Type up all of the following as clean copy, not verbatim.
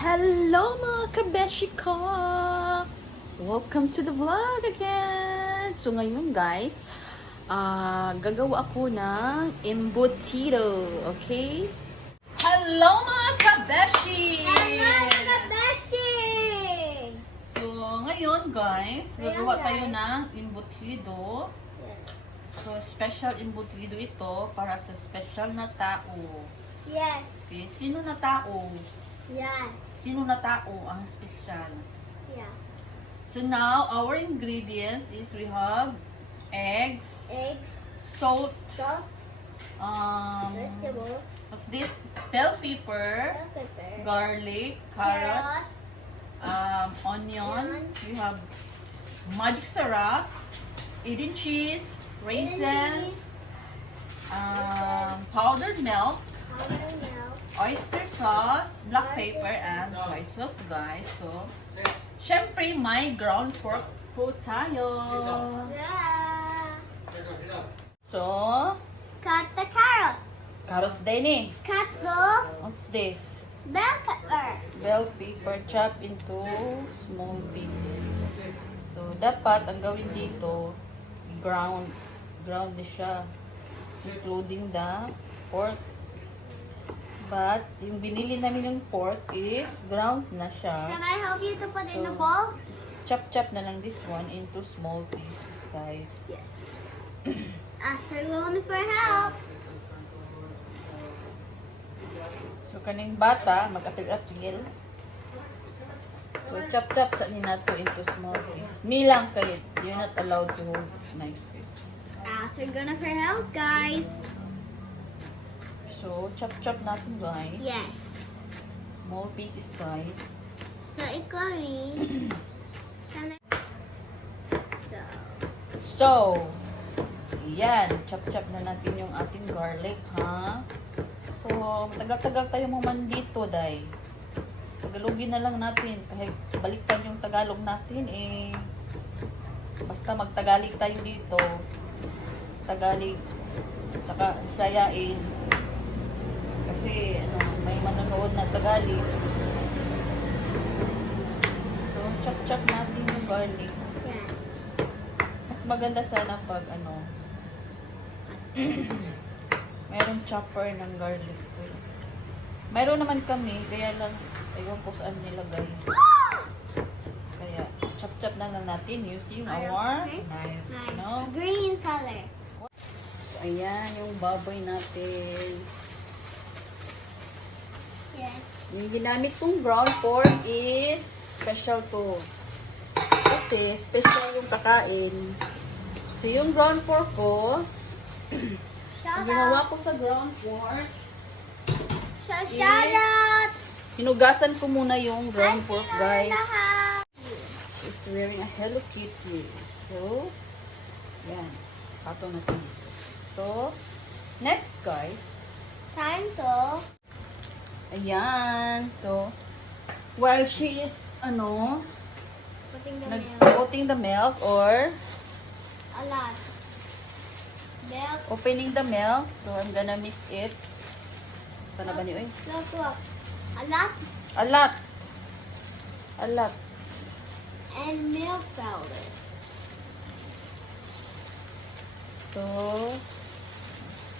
Hello mga kabeshi ko! Welcome to the vlog again! So ngayon guys, gagawa ako ng embutido, okay? Hello mga kabeshi! Hello, Kabeshi! So ngayon guys, gagawa tayo ng embutido. So special embutido ito para sa special na tao. Yes. Okay? Sino na tao? Yes. Sino na tao ang special? Yeah. So now, our ingredients is we have eggs, Eggs, salt, salt, vegetables, what's this? Bell pepper, bell pepper, garlic, carrots, onion. We have magic syrup, Eden cheese, raisins, powdered milk, powdered milk, oyster sauce, black pepper, and soy sauce, guys. So, syempre, may ground pork po tayo. yeah. So, Cut the carrots. carrots din eh. Cut the What's this? bell pepper. Bell pepper chopped into small pieces. So, dapat ang gawin dito, ground na siya, including the pork. But, yung binili namin yung pork is ground na siya. Can I help you to put in the So, bowl? Chop na lang this one into small pieces, guys. Yes. Ask her Luna for help. So, kaning bata, mag-atil-atil. So, chop sa nina to into small pieces. Me lang kayo. You're not allowed to hold knife. Ask her Luna for help, guys. So, chop natin, guys. Yes. Small pieces, guys. So, ikaw rin. So, yan. Chop na natin yung ating garlic, ha? So, matagal-tagal tayo maman dito, day. Tagalogin na lang natin. Kahit baliktad yung Tagalog natin, eh. Basta magtagalig tayo dito. Tagalog. Tsaka, Bisayain. Kasi, may manonood na Tagalog. So, chop natin yung garlic. Yes. Mas maganda sana pag, mayroong chopper ng garlic. Mayroon naman kami, kaya lang, ayun po saan nilagay. Kaya, chop na lang natin using our Okay. knife. Nice. No? Green color. So, ayan, yung baboy natin. Yes. Yung ginamit kong ground pork is special to. Kasi special yung kakain. So yung ground pork ko, Shout ginawa out. ko sa ground pork, Shout out. hinugasan ko muna yung ground I pork, see guys. lahat. Is wearing a Hello Kitty. So, yan. Patong natin dito. So, next, guys. Time to. Ayan. So, while she is, Putting the milk. putting the milk or A lot. Milk. opening the milk, so I'm gonna mix it. Paano ba niyo? Look. A lot. A lot. A lot. And milk powder. So,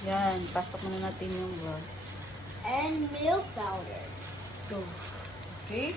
yan. Pasok muna natin yung broth. And milk powder. So, okay.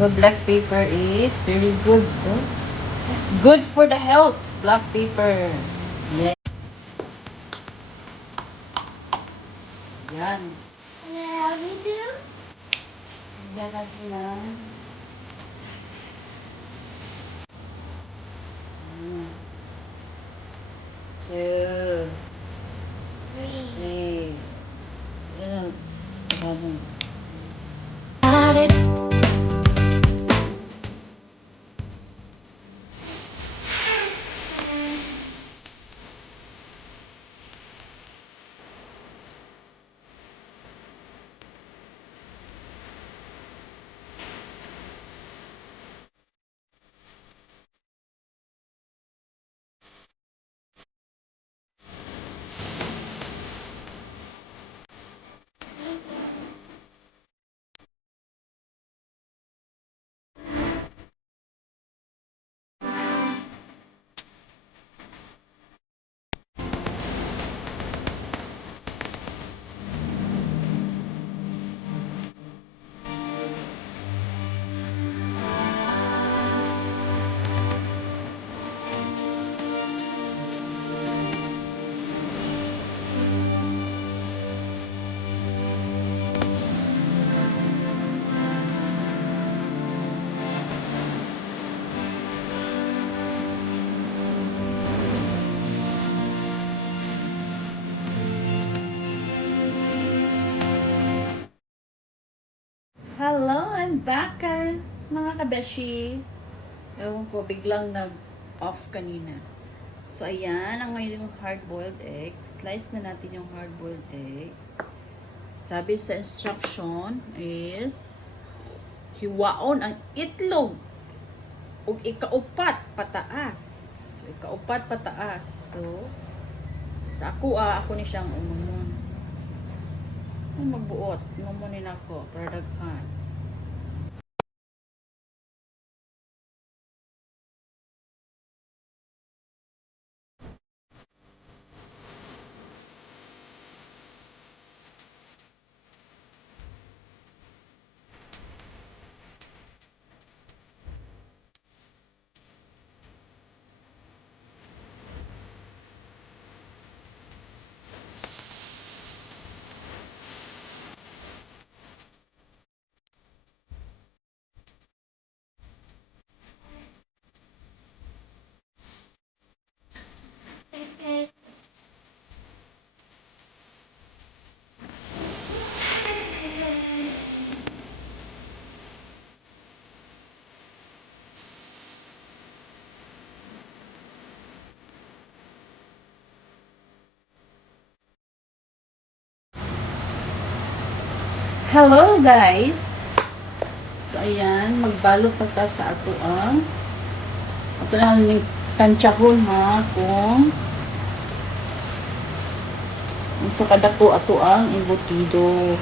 So black pepper is very good. Oh. Good for the health. Black pepper. Yeah. Yan. And then how do you do? Yan natin lang. Two. Three. Three. Yan. Yan. Hello, I'm back, mga kabeshi. Ewan ko, biglang nag-off kanina. So, ayan, ang ngayon yung hard-boiled egg. Slice na natin yung hard-boiled egg. Sabi sa instruction is, hiwaon ang itlog o ikaupat pataas. So, ikaupat pataas. So, sa ako ni siyang umumon. Magbuot. Umumunin ako para daghan. Hello guys! So ayan, magbalot pa ta sa ato ang ito na yung tansyahon ha kung sa kadako ato ang embutido.